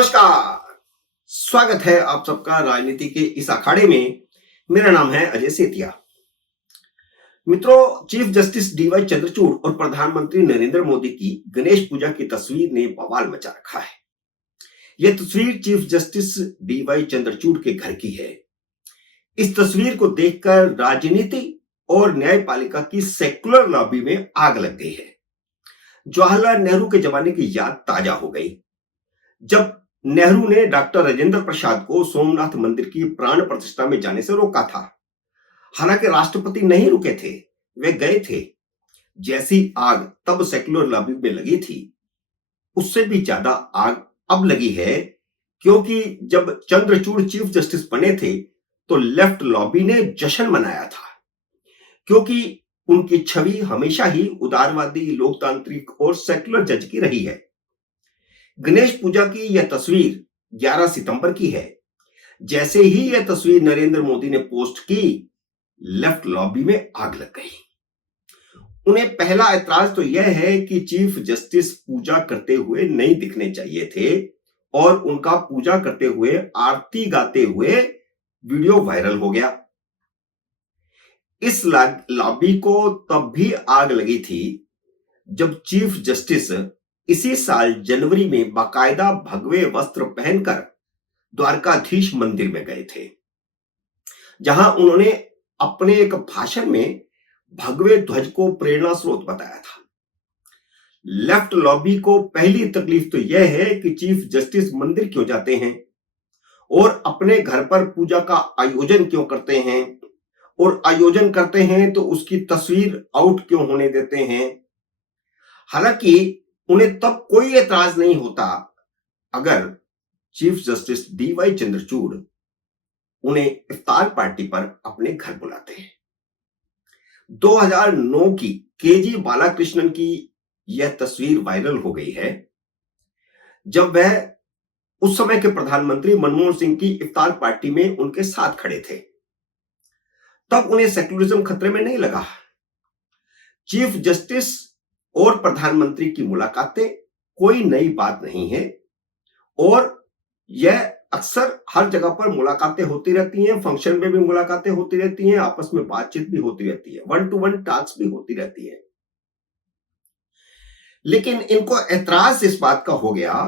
नमस्कार। स्वागत है आप सबका राजनीति के इस अखाड़े में। मेरा नाम है अजय सेतिया। मित्रों, चीफ जस्टिस डीवाई चंद्रचूड़ और प्रधानमंत्री नरेंद्र मोदी की गणेश पूजा की तस्वीर ने बवाल मचा रखा है। यह तस्वीर चीफ जस्टिस डीवाई चंद्रचूड़ के घर की है। इस तस्वीर को देखकर राजनीति और न्यायपालिका की सेक्युलर लॉबी में आग लग गई है। जवाहरलाल नेहरू के जमाने की याद ताजा हो गई, जब नेहरू ने डॉक्टर राजेंद्र प्रसाद को सोमनाथ मंदिर की प्राण प्रतिष्ठा में जाने से रोका था। हालांकि राष्ट्रपति नहीं रुके थे, वे गए थे। जैसी आग तब सेक्युलर लॉबी में लगी थी, उससे भी ज्यादा आग अब लगी है, क्योंकि जब चंद्रचूड़ चीफ जस्टिस बने थे तो लेफ्ट लॉबी ने जश्न मनाया था, क्योंकि उनकी छवि हमेशा ही उदारवादी, लोकतांत्रिक और सेक्युलर जज की रही है। गणेश पूजा की यह तस्वीर 11 सितंबर की है। जैसे ही यह तस्वीर नरेंद्र मोदी ने पोस्ट की, लेफ्ट लॉबी में आग लग गई। उन्हें पहला ऐतराज तो यह है कि चीफ जस्टिस पूजा करते हुए नहीं दिखने चाहिए थे, और उनका पूजा करते हुए आरती गाते हुए वीडियो वायरल हो गया। इस लॉबी को तब भी आग लगी थी जब चीफ जस्टिस इसी साल जनवरी में बाकायदा भगवे वस्त्र पहनकर द्वारकाधीश मंदिर में गए थे, जहां उन्होंने अपने एक भाषण में भगवे ध्वज को प्रेरणा स्रोत बताया था। लेफ्ट लॉबी को पहली तकलीफ तो यह है कि चीफ जस्टिस मंदिर क्यों जाते हैं और अपने घर पर पूजा का आयोजन क्यों करते हैं, और आयोजन करते हैं तो उसकी तस्वीर आउट क्यों होने देते हैं। हालांकि उन्हें तब कोई एतराज नहीं होता अगर चीफ जस्टिस डीवाई चंद्रचूड़ उन्हें इफ्तार पार्टी पर अपने घर बुलाते हैं। 2009 की केजी बालाकृष्णन की यह तस्वीर वायरल हो गई है, जब वह उस समय के प्रधानमंत्री मनमोहन सिंह की इफ्तार पार्टी में उनके साथ खड़े थे। तब उन्हें सेक्युलरिज्म खतरे में नहीं लगा। चीफ जस्टिस और प्रधानमंत्री की मुलाकातें कोई नई बात नहीं है, और यह अक्सर हर जगह पर मुलाकातें होती रहती हैं। फंक्शन में भी मुलाकातें होती रहती हैं, आपस में बातचीत भी होती रहती है, 1-to-1 टॉक्स भी होती रहती है। लेकिन इनको ऐतराज इस बात का हो गया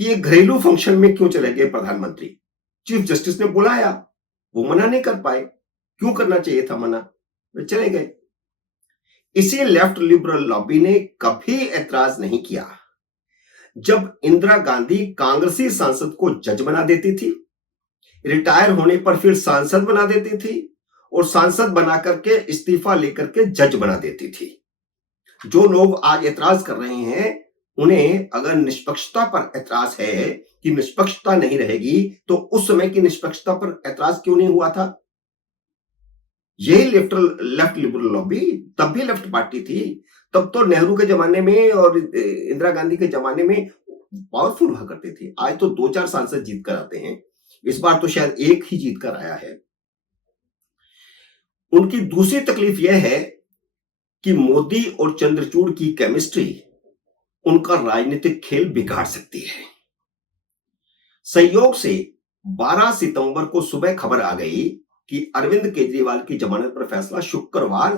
कि ये घरेलू फंक्शन में क्यों चले गए प्रधानमंत्री। चीफ जस्टिस ने बुलाया, वो मना नहीं कर पाए। क्यों करना चाहिए था मना, वे चले गए। इसी लेफ्ट लिबरल लॉबी ने कभी ऐतराज नहीं किया जब इंदिरा गांधी कांग्रेसी सांसद को जज बना देती थी, रिटायर होने पर फिर सांसद बना देती थी, और सांसद बना करके इस्तीफा लेकर के जज बना देती थी। जो लोग आज ऐतराज कर रहे हैं, उन्हें अगर निष्पक्षता पर ऐतराज है कि निष्पक्षता नहीं रहेगी, तो उस समय की निष्पक्षता पर ऐतराज क्यों नहीं हुआ था। यही लेफ्ट लिबरल लॉबी तब भी लेफ्ट पार्टी थी। तब तो नेहरू के जमाने में और इंदिरा गांधी के जमाने में पावरफुल हुआ करते थे। आज तो 2-4 सांसद जीत कर आते हैं, इस बार तो शायद एक ही जीत कर आया है। उनकी दूसरी तकलीफ यह है कि मोदी और चंद्रचूड़ की केमिस्ट्री उनका राजनीतिक खेल बिगाड़ सकती है। संयोग से 12 सितंबर को सुबह खबर आ गई कि अरविंद केजरीवाल की जमानत पर फैसला शुक्रवार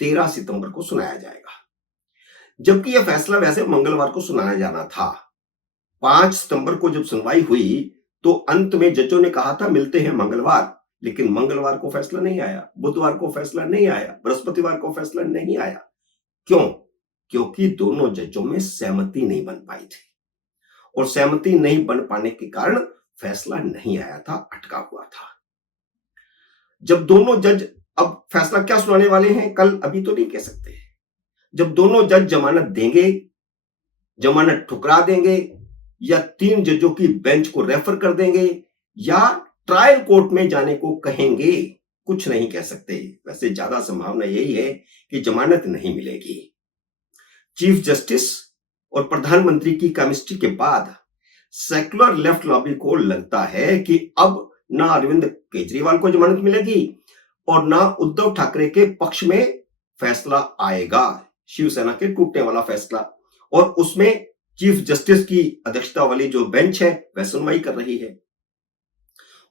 13 सितंबर को सुनाया जाएगा, जबकि यह फैसला वैसे मंगलवार को सुनाया जाना था। 5 सितंबर को जब सुनवाई हुई तो अंत में जजों ने कहा था मिलते हैं मंगलवार, लेकिन मंगलवार को फैसला नहीं आया, बुधवार को फैसला नहीं आया, बृहस्पतिवार को फैसला नहीं आया। क्यों? क्योंकि दोनों जजों में सहमति नहीं बन पाई थी, और सहमति नहीं बन पाने के कारण फैसला नहीं आया था, अटका हुआ था। जब दोनों जज अब फैसला क्या सुनाने वाले हैं कल, अभी तो नहीं कह सकते। जब दोनों जज जमानत देंगे, जमानत ठुकरा देंगे, या 3 जजों की बेंच को रेफर कर देंगे, या ट्रायल कोर्ट में जाने को कहेंगे, कुछ नहीं कह सकते। वैसे ज्यादा संभावना यही है कि जमानत नहीं मिलेगी। चीफ जस्टिस और प्रधानमंत्री की केमिस्ट्री के बाद सेक्युलर लेफ्ट लॉबी को लगता है कि अब ना अरविंद केजरीवाल को जमानत मिलेगी और ना उद्धव ठाकरे के पक्ष में फैसला आएगा, शिवसेना के टूटने वाला फैसला, और उसमें चीफ जस्टिस की अध्यक्षता वाली जो बेंच है वह सुनवाई कर रही है।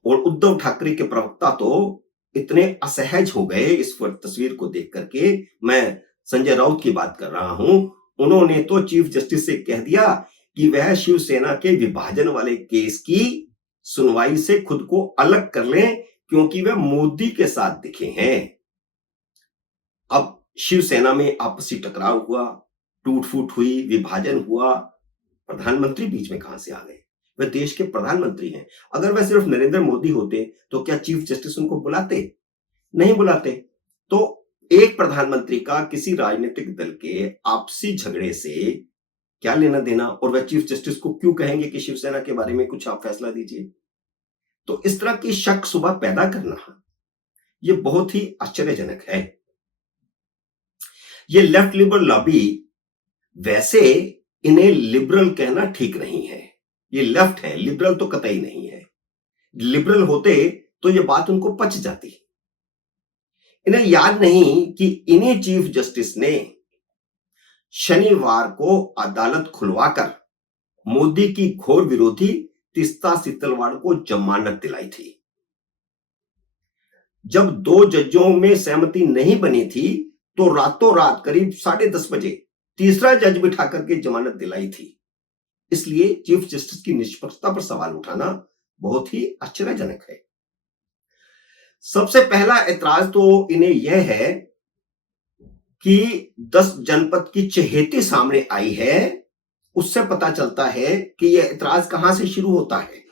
और उद्धव ठाकरे के प्रवक्ता तो इतने असहज हो गए इस तस्वीर को देख करके, मैं संजय राउत की बात कर रहा हूं, उन्होंने तो चीफ जस्टिस से कह दिया कि वह शिवसेना के विभाजन वाले केस की सुनवाई से खुद को अलग कर लें, क्योंकि वह मोदी के साथ दिखे हैं। अब शिवसेना में आपसी टकराव हुआ, टूट फूट हुई, विभाजन हुआ, प्रधानमंत्री बीच में कहां से आ गए? वह देश के प्रधानमंत्री हैं। अगर वह सिर्फ नरेंद्र मोदी होते तो क्या चीफ जस्टिस उनको बुलाते? नहीं बुलाते। तो एक प्रधानमंत्री का किसी राजनीतिक दल के आपसी झगड़े से क्या लेना देना, और वह चीफ जस्टिस को क्यों कहेंगे कि शिवसेना के बारे में कुछ आप फैसला दीजिए? तो इस तरह की शक सुबह पैदा करना यह बहुत ही आश्चर्यजनक है। ये लेफ्ट लिबरल लॉबी, वैसे इन्हें लिबरल कहना ठीक नहीं है। ये लेफ्ट है, लिबरल तो कतई नहीं है। लिबरल होते तो ये बात उनको पच जाती। इन्हें याद नहीं कि इन्हीं चीफ जस्टिस ने शनिवार को अदालत खुलवाकर मोदी की घोर विरोधी तीस्ता सितलवाड़ को जमानत दिलाई थी। जब दो जजों में सहमति नहीं बनी थी तो रातों रात करीब 10:30 बजे तीसरा जज बिठा करके जमानत दिलाई थी। इसलिए चीफ जस्टिस की निष्पक्षता पर सवाल उठाना बहुत ही आश्चर्यजनक है। सबसे पहला ऐतराज तो इन्हें यह है कि 10 जनपद की चहेती सामने आई है। उससे पता चलता है कि यह ऐतराज कहां से शुरू होता है।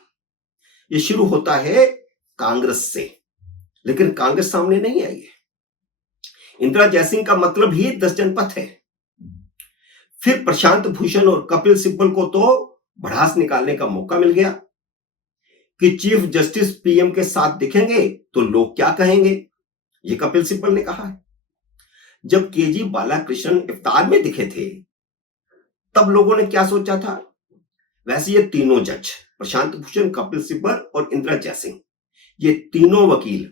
यह शुरू होता है कांग्रेस से, लेकिन कांग्रेस सामने नहीं आई है। इंदिरा जयसिंह का मतलब ही 10 जनपद है। फिर प्रशांत भूषण और कपिल सिब्बल को तो भड़ास निकालने का मौका मिल गया कि चीफ जस्टिस पीएम के साथ दिखेंगे तो लोग क्या कहेंगे। ये कपिल सिब्बल ने कहा है। जब केजी बालाकृष्णन इफ्तार में दिखे थे तब लोगों ने क्या सोचा था? वैसे ये तीनों जज, प्रशांत भूषण, कपिल सिब्बल और इंदिरा जयसिंह, ये तीनों वकील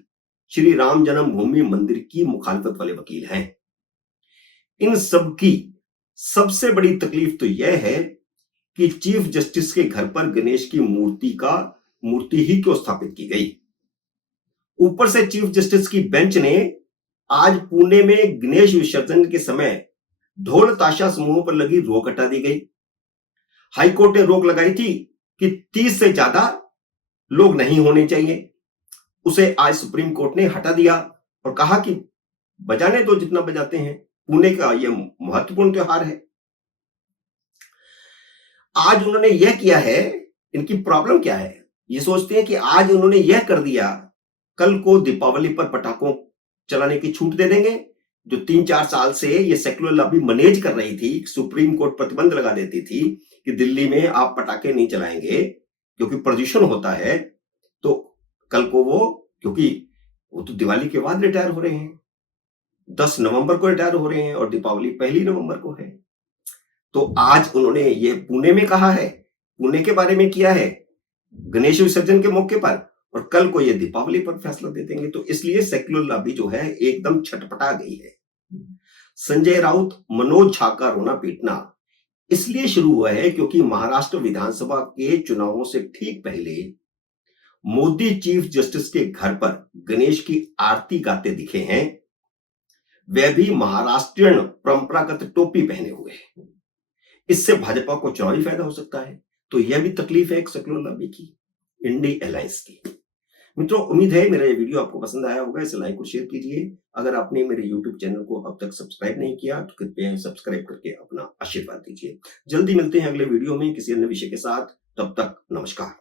श्री राम जन्मभूमि मंदिर की मुखालफत वाले वकील हैं। इन सब की सबसे बड़ी तकलीफ तो यह है कि चीफ जस्टिस के घर पर गणेश की मूर्ति ही क्यों स्थापित की गई। ऊपर से चीफ जस्टिस की बेंच ने आज पुणे में गणेश विसर्जन के समय ढोल ताशा समूहों पर लगी रोक हटा दी गई। हाईकोर्ट ने रोक लगाई थी कि 30 से ज्यादा लोग नहीं होने चाहिए। उसे आज सुप्रीम कोर्ट ने हटा दिया और कहा कि बजाने दो जितना बजाते हैं, पुणे का यह महत्वपूर्ण त्योहार है। आज उन्होंने यह किया है। इनकी प्रॉब्लम क्या है? ये सोचते हैं कि आज उन्होंने यह कर दिया, कल को दीपावली पर पटाखों चलाने की छूट दे देंगे। जो 3-4 साल से ये सेक्युलर लॉबी मैनेज कर रही थी, सुप्रीम कोर्ट प्रतिबंध लगा देती थी कि दिल्ली में आप पटाखे नहीं चलाएंगे क्योंकि प्रदूषण होता है। तो कल को क्योंकि वो तो दिवाली के बाद रिटायर हो रहे हैं, 10 नवंबर को रिटायर हो रहे हैं और दीपावली 1 नवंबर को है। तो आज उन्होंने ये पुणे में कहा है, पुणे के बारे में किया है गणेश विसर्जन के मौके पर, और कल को ये दीपावली पर फैसला दे देंगे। तो इसलिए सेक्युलर लॉबी जो है एकदम छटपटा गई है। संजय राउत, मनोज झा का रोना पीटना इसलिए शुरू हुआ है क्योंकि महाराष्ट्र विधानसभा के चुनावों से ठीक पहले मोदी चीफ जस्टिस के घर पर गणेश की आरती गाते दिखे हैं, वह भी महाराष्ट्रियन परंपरागत टोपी पहने हुए। इससे भाजपा को चुनावी फायदा हो सकता है। तो यह भी तकलीफ है एक सेक्युलर लॉबी की, इंडी अलायंस की। मित्रों, उम्मीद है मेरा ये वीडियो आपको पसंद आया होगा। इसे लाइक और शेयर कीजिए। अगर आपने मेरे यूट्यूब चैनल को अब तक सब्सक्राइब नहीं किया तो कृपया सब्सक्राइब करके अपना आशीर्वाद दीजिए। जल्दी मिलते हैं अगले वीडियो में किसी अन्य विषय के साथ। तब तक नमस्कार।